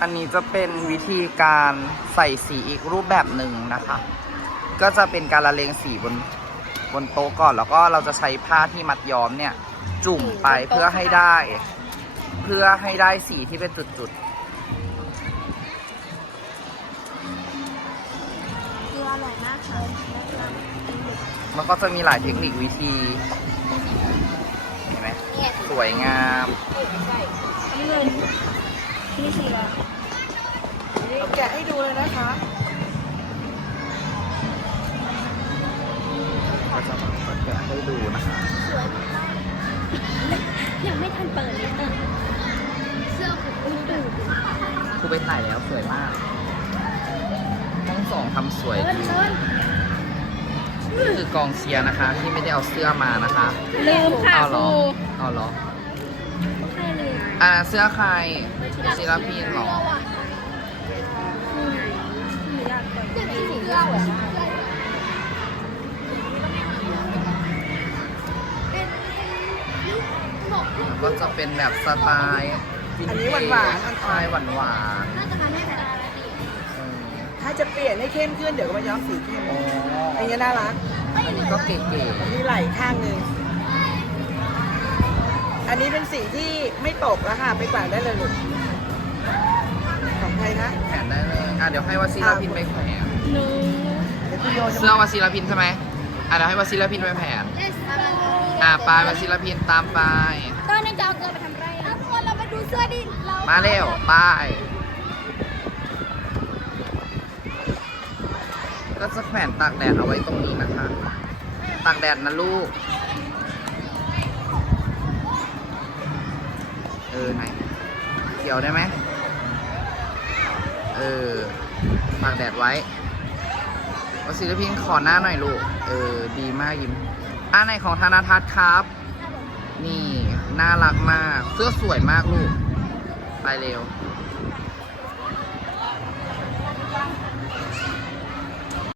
อันนี้จะเป็นวิธีการใส่สีอีกรูปแบบหนึ่งนะคะ ก็จะเป็นการละเลงสีบนบนโต๊ะก่อน แล้วก็เราจะใช้ผ้าที่มัดย้อมเนี่ย จุ่มไปเพื่อให้ได้ เพื่อให้ได้สีที่เป็นจุดคืออร่อยมากค่ะๆมันก็จะมีหลายเทคนิควิธีเห็นไหมเนี่ยสวยงามน้ำเงิน นี่สีอะไรนี่แกะให้ดูเลยนะคะก็จะมาแกะให้ดูนะคะยังไม่ทันเปิดเลยเออเสื้อผมดูดูครูไปถ่ายแล้วสวยมากห้องสองทำสวยเชิญดีเชิญนี่คือกองเชียร์นะคะ ที่ไม่ได้เอาเสื้อมานะคะลืมค่ะเอาคเหรรูอเอาเหรอ ใช่ลืมอ่าเสื้อใครศิลปินเหรออยากเปิดเป็นสีเสื้อเหรอก็จะเป็นแบบสไตล์อันนี้หวานๆอ่อนๆใช่หวานหวานน่าจะทำให้แบบๆอืมถ้าจะเปลี่ยนให้เข้มขึ้นเดี๋ยวก็มาย้อมสีเข้มอ๋ออันนี้น่ารักอันนี้ก็เก๋มีไหล่ข้างหนึ่ง อันนี้เป็นสีที่ไม่ตกแล้วค่ะ ไปกวาดได้เลยลูกของใครคะๆแขวนได้เลยอะเดี๋ยวให้วชิรพินไปแขวนหนูเดี๋ยวพี่โยจะเสื้อวชิรพินใช่ไหมอะเดี๋ยวให้วชิรพินไปแขวนเลสโกอะไปวชิรพินตามไป ตอนนี้จะเอาเกลือไปทำไรทุกคนเรามาดูเสื้อดิเรามาเร็วไปก็จะแขวนตากแดดเอาไว้ตรงนี้นะคะ ตากแดดนะลูก เออไหน เกี่ยวได้ไหมเออฝากแดดไว้วศิลปินขอหน้าหน่อยลูก เออ ดีมากยิ้มอ่าในของธนาทัศน์ครับ นี่ น่ารักมาก เสื้อสวยมากลูก ไปเร็ว